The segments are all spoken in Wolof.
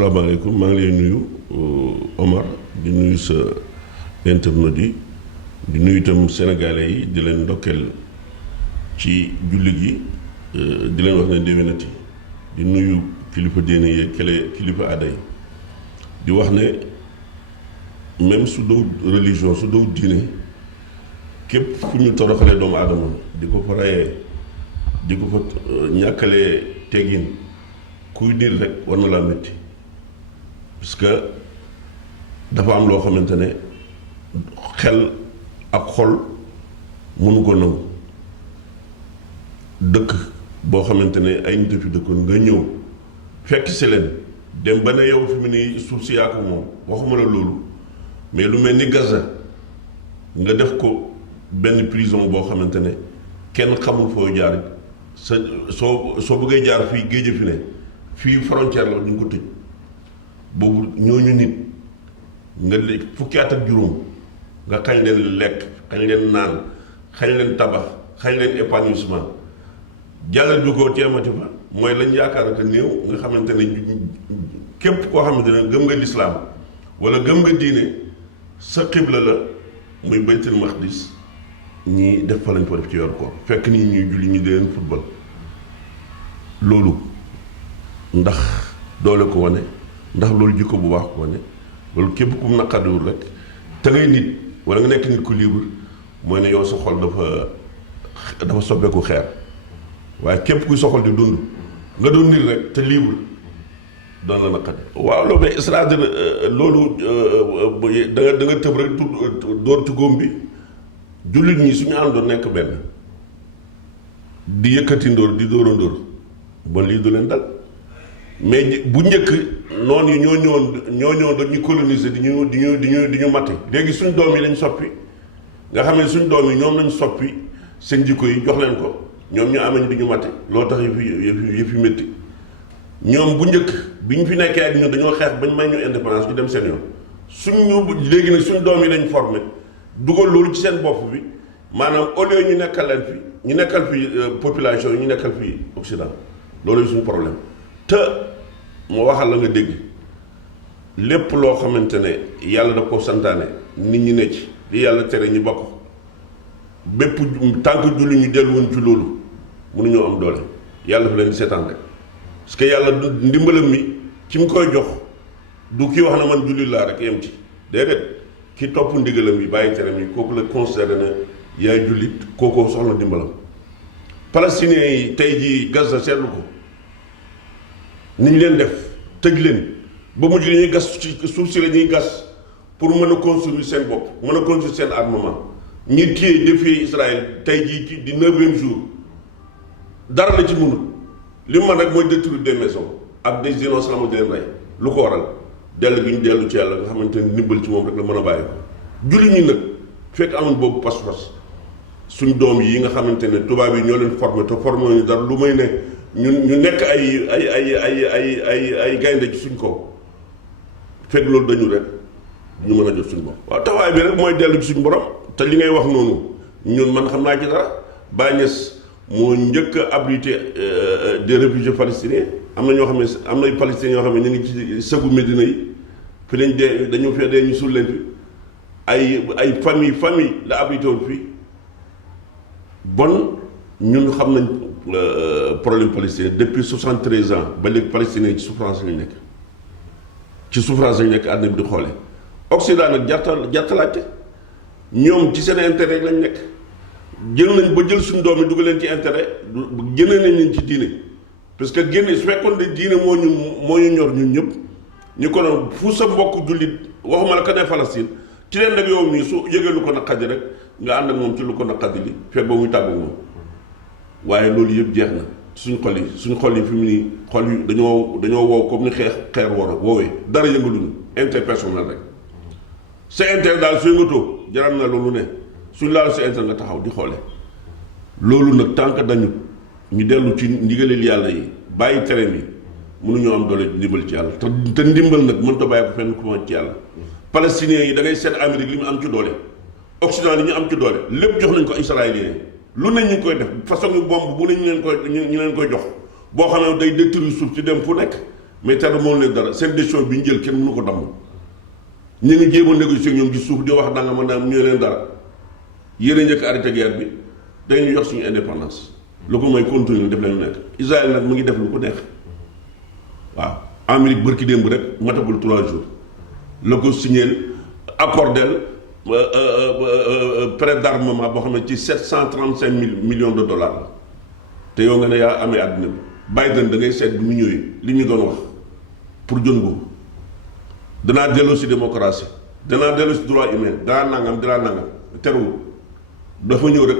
asalaamaaleykum maa ngi lay nuyu Omar di nuyu sa internet yi di nuyu itam sénégalais yi di leen ndokkeel ci julli gi di leen wax ne déwénati di nuyu kilifa diine yi kilifa aada yi di wax ne même su dow religion su dow diine képp fu ñu toroxalee doomu aadama di ko fa rayee di ko fa ñàkkalee teggin kuy nit rek war na laa métti parce que dafa am loo xamante ne xel ak xol mënu ko nangu dëkk boo xamante ne ay nit fi dëkkoon nga ñëw fekk si leen dem ba ne yow fi mu ne suuf si yaa ko moom waxuma la loolu mais lu mel ni Gaza nga def ko benn prison boo xamante ne kenn xamul foo jaar soo bëggee jaar fii géej fi ne fii frontière la ñu ngi ko tëj boobu ñooñu nit nga fukki at ak juróom nga xañ leen lekk xañ leen naan xañ leen tabax xañ leen épanouissement jàllal bi ko teemati fa mooy lañ yaakaar te néew nga xamante ne képp koo xamante ne gëm nga lislaam wala gëm nga diine sa xibla la muy baytul maqdis ñii def fa lañ ko def ci yor koor fekk nii ñuy julli ñu di leen football loolu ndax doole ko wane ndax loolu jikko bu baax ko wane loolu képp ku naqadiwul rek te ngay nit wala nga nekk nit ku libre mooy ne yow sa xol dafa soppeeku xeer waaye képp kuy soxal di dund nga doon nit rek te libre doon la naqadi waaw loolu mais c'est-à-dire loolu da nga tëb rek door ci góom bi jullit ñi suñu àndoon nekk benn di yëkkati ndóor di dóora ndóor bon lii du leen dal mais bu njëkk noonu yi ñoo ñëwoon dañuy coloniser di ñu matte léegi suñ doom yi lañ soppi nga xam ne suñ doom yi ñoom lañ soppi seen jikko yi jox leen ko ñoom ñu amañ di ñu matte loo tax yëf yi métti ñoom bu njëkk bi ñu fi nekkee ak ñun dañoo xeex bañ may ñu indépendance ñu dem seen yoon léegi nag suñ doom yi lañ formé dugal loolu ci seen bopp bi maanaam au lieu ñu nekkal fi population yi ñu nekkal fi Occident loolu suñu problème te moo waxal la nga dégg lépp loo xamante ne yàlla da ko santaane nit ñi ne ci li yàlla tere ñu bokk bépp tànk julli ñu delluwoon ci loolu mënuñoo am doole yàlla dafa leen di seetaan rek parce que yàlla ndimbalam mi ci mu koy jox du kii wax na man julli laa rek yem ci déedéet ki topp ndigalam yi bàyyi tere mi kooku la considéré na yaay jullit kookoo soxla ndimbalam palestiniens yi tey jii Gaza seetlu ko ni ñu leen def tëj leen ba mujj li ñuy gas ci suuf si la ñuy gas pour mën a construire seen bopp mën a construire seen armement ñi téye défier Israël tey jii ci di 9e jour dara la ci mënul li mu mën rek mooy détruire des maisons ak des innocents di leen rey lu ko waral dellu gi ñu dellu ci yàlla nga xamante ne ndimbal ci moom rek la mën a bàyyi ko julli ñi nag fekk amuñ boobu pas-pas suñ doom yi nga xamante ne tubaab yi ñoo leen formé te formé ñu dara lu may ne ñu nekk ay gaynde ci suñ kaw fekk loolu dañu rek ñu mën a jot suñ bopp waaw taxawaay bi rek mooy dellu ci suñ borom te li ngay wax noonu ñun man xam naa ci dara Baye Niass moo njëkk a abrité des réfugiés palestiniens am na ñoo xam ne am na ay palestiniens yoo xam ne ñu ngi ci sëgu Médina yi fi lañ dee dañoo fee dee ñu suul leen fi ay famille la abrité woon fii bon ñun xam nañ problème palestinien depuis 73 ans ba léegi palestiniens ci souffrance lañu nekk àddina bi di xoolee Occident nag jartalaate ñoom ci seen intérêt rek lañ nekk jël nañ ba jël suñu doom yi dugal leen ci intérêt génne nañ leen ci diine parce que génne su fekkoon ne diine moo ñu ñor ñun ñëpp ñu ko doon fu sa mbokk jullit waxuma la ka ne Palestine ci leen nag yow mii su yëgee lu ko naqadi rek nga ànd ak moom ci lu ko naqadi li fekk ba muy tàggu moom waaye loolu yëpp jeex na suñ xol yi fi mu nii xol yi dañoo wow comme ni xeer woowee dara yëngaluñu interpersonnel rek sa intérêt daal su yëngatoo jaram na loolu ne suñ laal sa intérêt nga taxaw di xoole loolu nag tant que dañu ñu dellu ci ndigaleel yàlla yi bàyyi tere mi mënuñoo am doole ndimbal ci yàlla te ndimbal nag mënta bàyyi ko fenn ku ma ci yàlla palestiniens yi da ngay seet Amérique li mu am ci doole Occident li ñu am ci doole lépp jox nañ ko israéliens lu nañ ñu ngi koy def façon bombe bu ne ñu leen koy jox boo xam ne day détruire suuf ci dem fu nekk mais teel moom leen dara seen décision bi ñu jël kenn mënu ko damm ñu ngi jéem a négocier ñoom ci suuf di wax danga mën a ñu leen dara yéen a njëkk arrêté guerre bi dañuy yor suñu indépendance lu ko mooy continuer def lañu nekk Israël nag mu ngi def lu ko neex waaw Amérique bërki démb rek matagul 3 jours la ko signé accordel prêt d'armement boo xam ne ci 735 millions de dollars la te yow nga ne yaa amee àddina bi Biden da ngay seet bi mu ñëwee li ñu doon wax pour jën boobu danaa delloo si démocratie danaa delloo si droit humain danaa nangam terewul dafa ñëw rek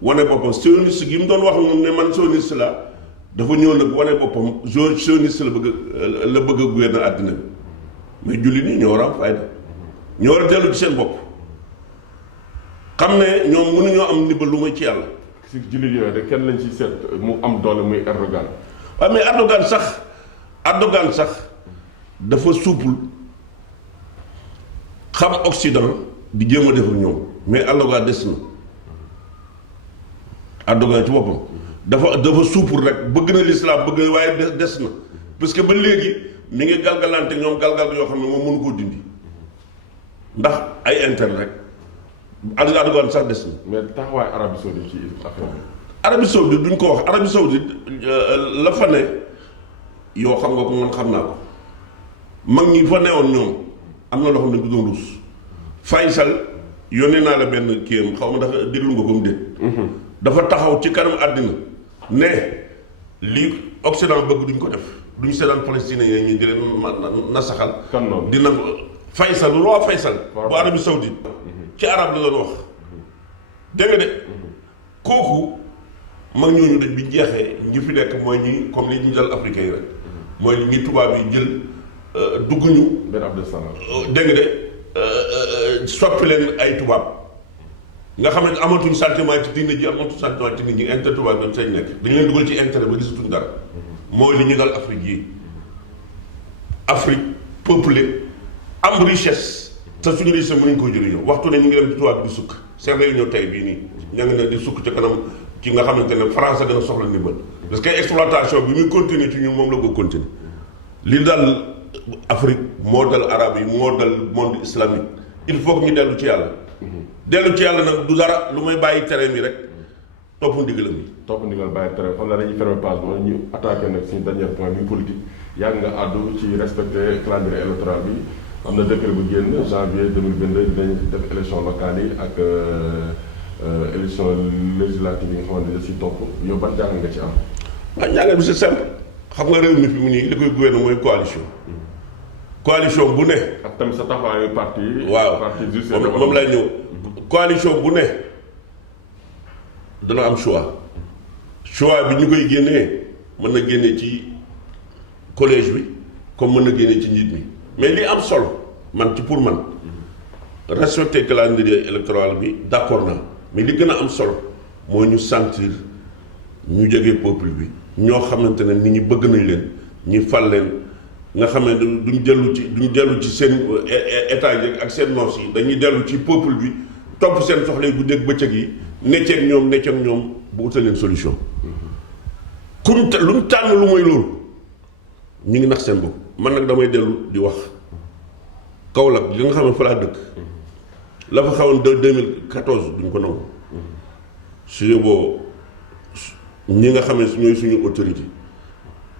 wane boppam sioniste gi mu doon wax moom ne man sioniste la dafa ñëw nag wane boppam sioniste la bëgg a gouverner àddina bi mais julli nii ñoo war a am fayda ñoo war a dellu ci seen bopp xam ne ñoom mënuñoo am ndimbal lu may ci yàlla. si jullit yooyu de kenn lañ ci seet mu am doole muy Erdogan. waaw mais Erdogan sax dafa souple xam Occident di jéem a def ak ñoom mais Erdogan des na Erdogan ci boppam dafa souple rek bëgg na l'islam bëgg na waaye des na parce que ba léegi mi ngi galgalante ñoom galgal yoo xam ne moom mënu koo dindi ndax ay intérêt rek Erdogan sax des na. mais taxawaay Arabie Saoudite ci affaire bi. Arabie Saoudite duñ ko wax Arabie Saoudite la fa ne yow xam nga ko man xam naa ko mag ñi fa newoon ñoom am na loo xam ne du doon ruus Faysal yónnee naa la benn kii xaw ma dafa déglu nga ko mu déet. dafa taxaw ci kanam àddina ne li Occident bëgg duñ ko def duñ seetaan palestinien yi ñu di leen nasaxal. kan noonu dina Faysal roi Faysal. bu Arabie Saoudite ci arab la doon wax dégg nga de kooku mag ñooñu dañ bi jeexee ñi fi nekk mooy ñi comme li ñu dal africain yi rek mooy ñi tubaab yi jël dugg ñu. benn Abdel Salam. dégg nga de soppi leen ay tubaab nga xam ne amatuñ sentiment ci diine ji amatuñ sentiment ci nit ñi intérêt tubaab ñoom sañ nekk dañu leen dugal ci intérêt ba gisatuñ dara mooy li ñu dal Afrique yi Afrique peuplée am richesse. te suñu richesse mënuñ ko jëriñoo waxtu ne ñu ngi dem ci tubaab bi di sukk seen réunion tey bii nii ña ngi ne di sukk ca kanam ci nga xamante ne France gën a soxla ndimbal parce que exploitation bi muy continuer ci ñun moom la ko continuer li dal Afrique moo dal arabe yi moo dal monde islamique il faut que ñu dellu ci yàlla dellu ci yàlla nag du dara lu may bàyyi terrain bi rek topp ndigalam yi topp ndigal bàyyi terrain xam naa dañuy fermer page mooy ñu attaqué nag suñu dernier point muy politique yàgg nga àddu ci respecté calendrier électoral bi am na décret bu génn janvier 2022 dinañ def élection locale yi ak élection législative yi nga xamante ne si topp yow ban jàng nga ci am. waaw njàngat bi c'est simple xam nga réew mi fi mu nii li koy gouverner mooy coalition bu ne. ak tamit sa taxawaayu parti. waaw parti juste moom lay ñëw. coalition bu ne dana am choix bi ñu koy génnee mën na génne ci collège bi comme mën na génne ci njiit mi. mais li am solo man ci pour man respecter calendrier électoral bi d'accord na mais li gën a am solo mooy ñu sentir ñu jógee peuple bi ñoo xamante ne nit ñi bëgg nañ leen ñi fal leen nga xam ne duñ dellu ci seen état yi ak seen noos yi dañuy dellu ci peuple bi topp seen soxla yi bu dégg bëccëg yi necceeg ñoom bu utal leen solution kuñ luñ tànn lu mooy loolu ñu ngi nax seen bopp. man nag damay dellu di wax Kaolack li nga xam ne fa laa dëkk la fa xawoon 2014 duñ ko nangu su yóbboo ñi nga xam ne ñooy suñu autorité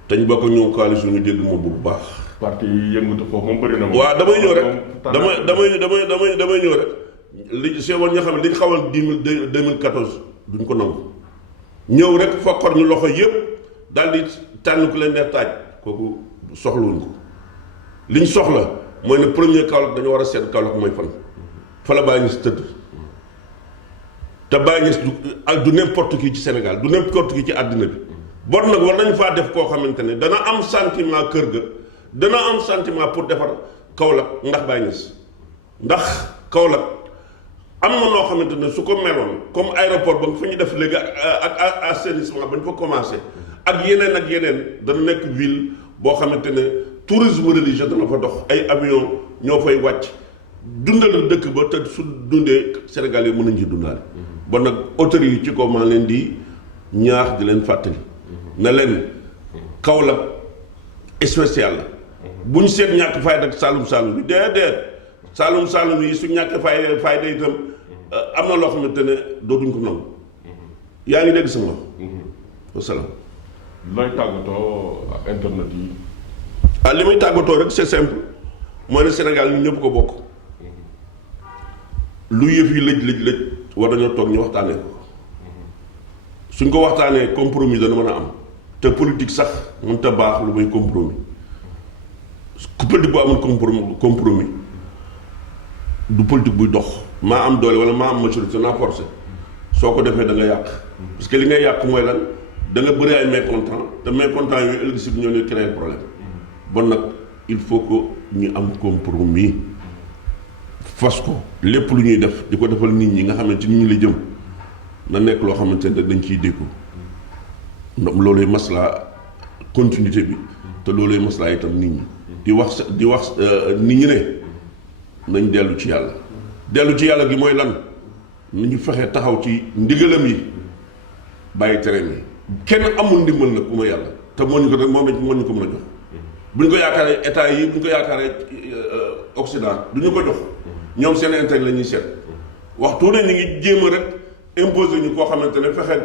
te ñu bokk ñoom coalition ñu dégg moom bu baax. parti yi yëngatu foofu moom bëri na moom. waaw damay ñëw rek damay ñëw rek li su yóbboo ñoo xam ne li ñu xawoon 2014 duñ ko nangu ñëw rek fokkor ñu loxo yëpp daal di tànn ku leen def taaj kooku. soxlawuñ ko liñ soxla mooy ne premier Kaolack dañu war a seet Kaolack mooy fan fa la Baye Niass tëdd te Baye Niass du n'importe qui ci Sénégal du n'importe qui ci àddina bi bon nag war nañ faa def koo xamante ne dana am sentiment kër ga dana am sentiment pour defar Kaolack ndax Baye Niass ndax Kaolack am na noo xamante ne su ko meloon comme aéroport ba nga fa ñu def léegi ak assainissement ba ñu fa commencé ak yeneen dana nekk ville boo xamante ne tourisme religieux dana fa dox ay avion ñoo fay wàcc dundal dëkk ba te su dundee Sénégal yi mën nañ ci dundaale bon nag autorités yi ci ko maa leen di ñaax di leen fàttali na leen Kaolack spécial la bu ñu seet ñàkk fayda ak Saalum bi déedéet Saalum yi su ñàkk fayda itam am na loo xamante ne dootuñ ko nangu yaa ngi dégg sama wax wasalaam looy tàggatoo internet yi li may tàggatoo rek c'est simple mooy ne Sénégal ñun ñëpp ko bokk lu yëf yi lëj war nañoo toog ñu waxtaanee ko suñ ko waxtaanee compromis dana mën a am te politique sax mën ta baax lu may compromis ku politique bu amul compromis du politique buy dox maa am doole wala maa am majorité naa forcé soo ko defee da nga yàq parce que li ngay yàq mooy lan da nga bëri ay mécontent te mécontent yooyu ëllëg si bi ñoo ne créer problème bon nag il faut que ñu am compromis fas ko lépp lu ñuy def di ko defal nit ñi nga xamante ni ñu la jëm na nekk loo xamante ne dañ ciy déggu looluy maslaa continuité bi te looluy maslaa itam nit ñi di wax nit ñi ne nañ dellu ci yàlla gi mooy lan nañu fexe taxaw ci ndigalam yi bàyyi tereem yi kenn amul ndimbal nag ku ma yàlla te moo ñu ko rek moom ñu ko mën a jox bu ñu ko yaakaaree état yi bu ñu ko yaakaaree Occident du ñu ko jox ñoom seen intérêt la ñuy seet waxtu ne ñu ngi jéem a rek imposer ñu koo xamante ne fexe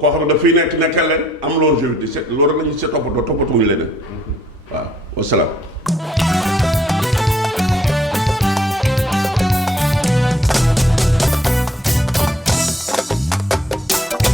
koo xam ne dafay nekkal leen am longévité seet loolu rek la ñuy seet toppatuñu leneen waaw wasalaam